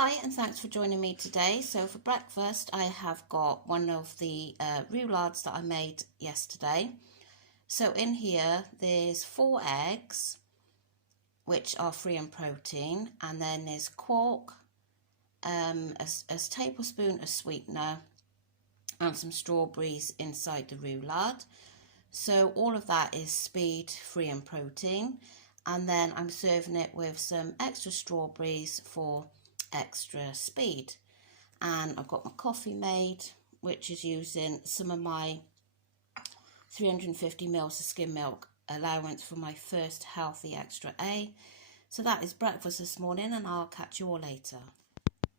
Hi and thanks for joining me today. So for breakfast I have got one of the roulards that I made yesterday. So in here there's 4 eggs which are free in protein, and then there's quark, a tablespoon of sweetener and some strawberries inside the roulade. So all of that is speed, free in protein, and then I'm serving it with some extra strawberries for extra speed. And I've got my coffee made, which is using some of my 350 mils of skim milk allowance for my first healthy extra A. So that is breakfast this morning, and I'll catch you all later.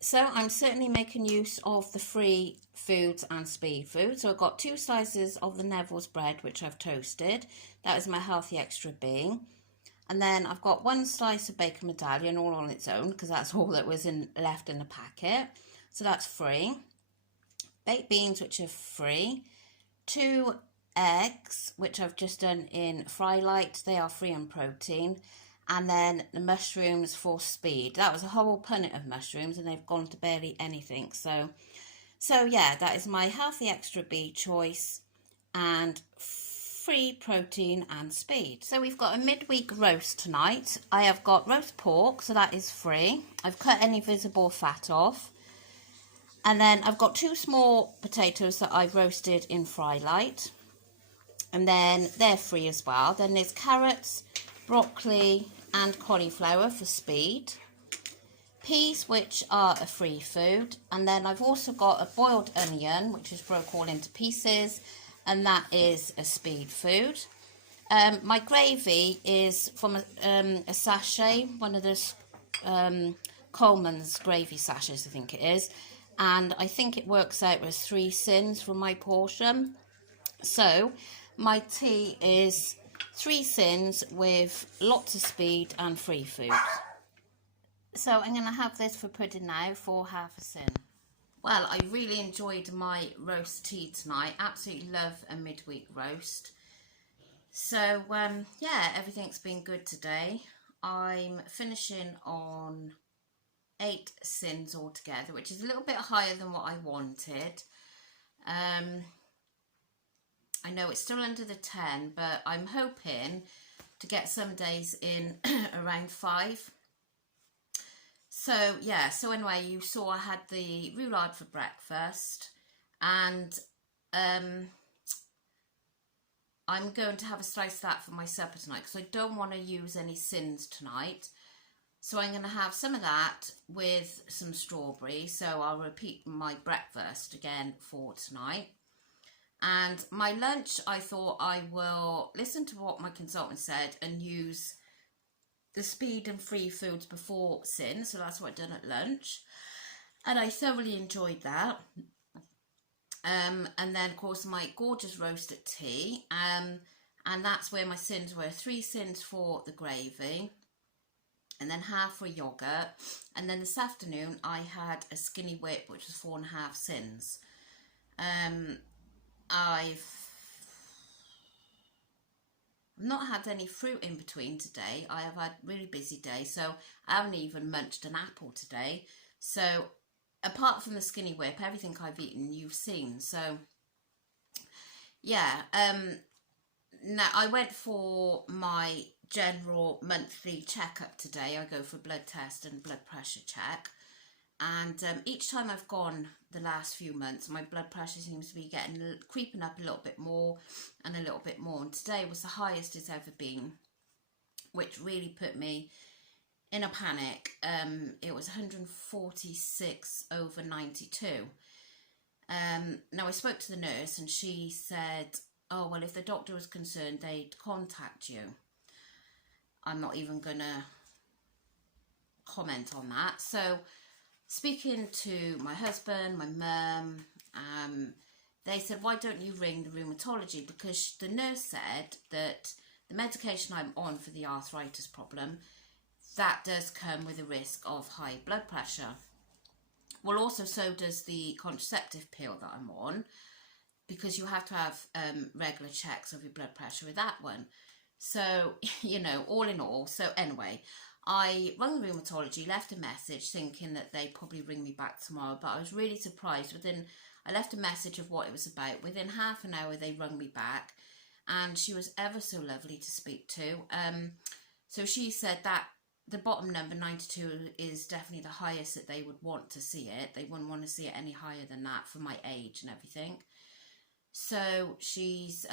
So I'm certainly making use of the free foods and speed food. So I've got 2 slices of the Neville's bread, which I've toasted. That is my healthy extra B. And then I've got 1 slice of bacon medallion all on its own, because that's all that was left in the packet. So that's free. Baked beans, which are free. 2 eggs, which I've just done in Frylight. They are free in protein. And then the mushrooms for speed. That was a whole punnet of mushrooms, and they've gone to barely anything. So yeah, that is my healthy extra B choice, and free protein and speed. So we've got a midweek roast tonight. I have got roast pork, so that is free. I've cut any visible fat off. And then I've got 2 small potatoes that I've roasted in Frylight, and then they're free as well. Then there's carrots, broccoli and cauliflower for speed. Peas, which are a free food. And then I've also got a boiled onion, which is broke all into pieces, and that is a speed food. My gravy is from a sachet, one of those Coleman's gravy sachets, I think it is. And I think it works out as 3 sins from my portion. So my tea is 3 sins with lots of speed and free food. So I'm going to have this for pudding now for half a sin. Well, I really enjoyed my roast tea tonight. Absolutely love a midweek roast. So yeah, everything's been good today. I'm finishing on 8 sins altogether, which is a little bit higher than what I wanted. I know it's still under the 10, but I'm hoping to get some days in around 5. So yeah, so anyway, you saw I had the roulade for breakfast, and I'm going to have a slice of that for my supper tonight, because I don't want to use any sins tonight. So I'm going to have some of that with some strawberry. So I'll repeat my breakfast again for tonight. And my lunch, I thought I will listen to what my consultant said and use the speed and free foods before sin. So that's what I've done at lunch. And I thoroughly enjoyed that. And then, of course, my gorgeous roast at tea. And that's where my sins were. 3 sins for the gravy, and then half for yogurt. And then this afternoon I had a skinny whip, which was 4.5 sins. I've not had any fruit in between today. I have had a really busy day, so I haven't even munched an apple today. So apart from the skinny whip, everything I've eaten you've seen. So yeah, now I went for my general monthly checkup today. I go for blood test and blood pressure check, and each time I've gone the last few months, my blood pressure seems to be creeping up a little bit more and a little bit more, and today was the highest it's ever been, which really put me in a panic. It was 146 over 92. Now I spoke to the nurse, and she said, oh, well, if the doctor was concerned, they'd contact you. I'm not even going to comment on that. So speaking to my husband, my mum, they said, why don't you ring the rheumatology? Because the nurse said that the medication I'm on for the arthritis problem, that does come with a risk of high blood pressure. Well, also so does the contraceptive pill that I'm on, because you have to have regular checks of your blood pressure with that one. So, you know, all in all, so anyway, I rung the rheumatology, left a message thinking that they'd probably ring me back tomorrow, but I was really surprised. I left a message of what it was about. Within half an hour, they rung me back, and she was ever so lovely to speak to. So she said that the bottom number, 92, is definitely the highest that they would want to see it. They wouldn't want to see it any higher than that for my age and everything. So she's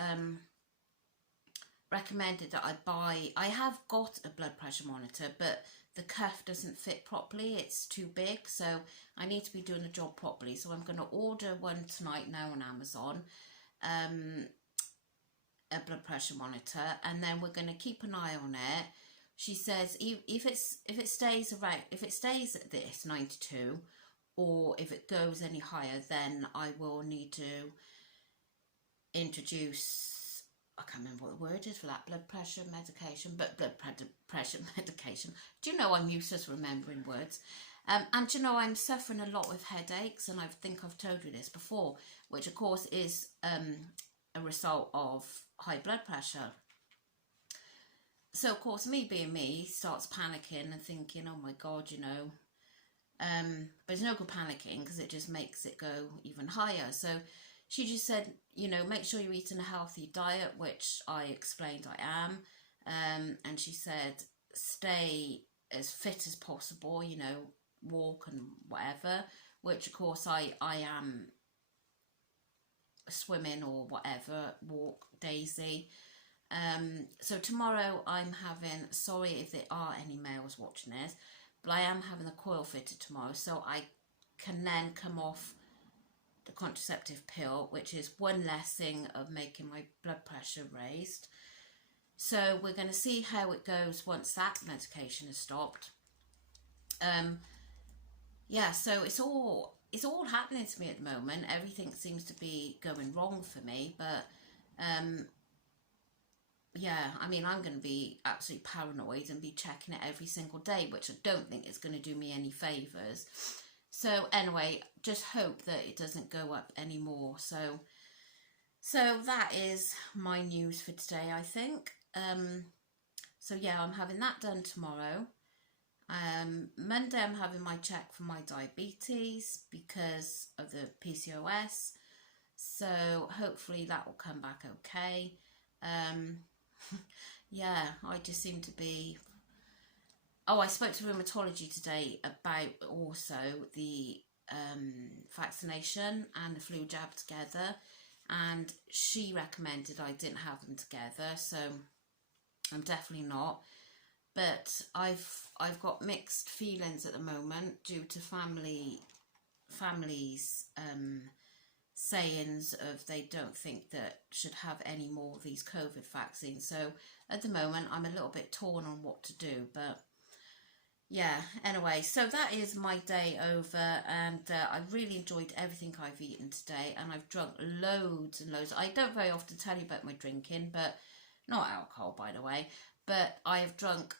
recommended that I have got a blood pressure monitor, but the cuff doesn't fit properly. It's too big, so I need to be doing the job properly. So I'm going to order one tonight now on Amazon, a blood pressure monitor, and then we're going to keep an eye on it. She says if it stays at this 92, or if it goes any higher, then I will need to introduce, I can't remember what the word is for that, blood pressure medication, but blood pressure medication. Do you know I'm useless remembering words? And you know, I'm suffering a lot with headaches, and I think I've told you this before, which of course is a result of high blood pressure. So of course, me being me, starts panicking and thinking, oh my God, you know, but it's no good panicking because it just makes it go even higher. So she just said, you know, make sure you're eating a healthy diet, which I explained I am. And she said, stay as fit as possible, you know, walk and whatever, which of course I am, swimming or whatever, walk, Daisy. So tomorrow I'm having, sorry if there are any males watching this, but I am having a coil fitted tomorrow, so I can then come off the contraceptive pill, which is one less thing of making my blood pressure raised. So we're going to see how it goes once that medication is stopped. Yeah, so it's all happening to me at the moment. Everything seems to be going wrong for me, but yeah, I mean, I'm going to be absolutely paranoid and be checking it every single day, which I don't think is going to do me any favours. So anyway, just hope that it doesn't go up anymore. So that is my news for today, I think. So yeah, I'm having that done tomorrow. Monday I'm having my check for my diabetes because of the PCOS. So hopefully that will come back okay. Yeah, I just seem to be... Oh, I spoke to rheumatology today about also the vaccination and the flu jab together, and she recommended I didn't have them together, so I'm definitely not. But I've got mixed feelings at the moment due to families sayings of they don't think that should have any more of these COVID vaccines. So at the moment I'm a little bit torn on what to do, but yeah, anyway, so that is my day over, and I really enjoyed everything I've eaten today, and I've drunk loads and loads. I don't very often tell you about my drinking, but not alcohol, by the way, but I have drunk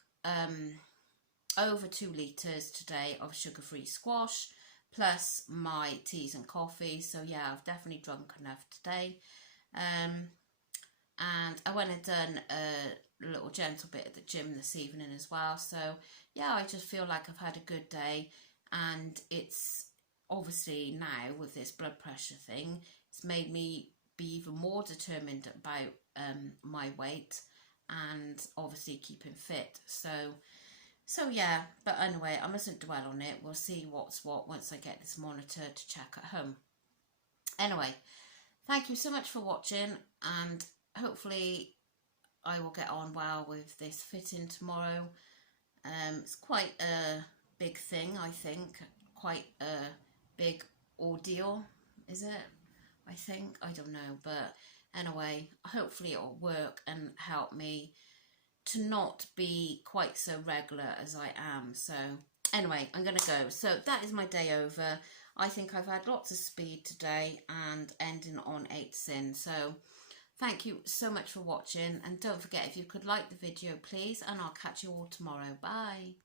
over 2 litres today of sugar-free squash, plus my teas and coffee. So yeah, I've definitely drunk enough today. And I went and done a little gentle bit at the gym this evening as well. So yeah, I just feel like I've had a good day, and it's obviously now with this blood pressure thing, it's made me be even more determined about my weight and obviously keeping fit. So yeah, but anyway, I mustn't dwell on it. We'll see what's what once I get this monitor to check at home. Anyway, thank you so much for watching, and hopefully I will get on well with this fitting tomorrow. It's quite a big thing, I think. Quite a big ordeal, is it? I think. I don't know. But anyway, hopefully it'll work and help me to not be quite so regular as I am. So anyway, I'm going to go. So that is my day over. I think I've had lots of speed today and ending on 8 sin. So thank you so much for watching, and don't forget, if you could like the video please, and I'll catch you all tomorrow. Bye.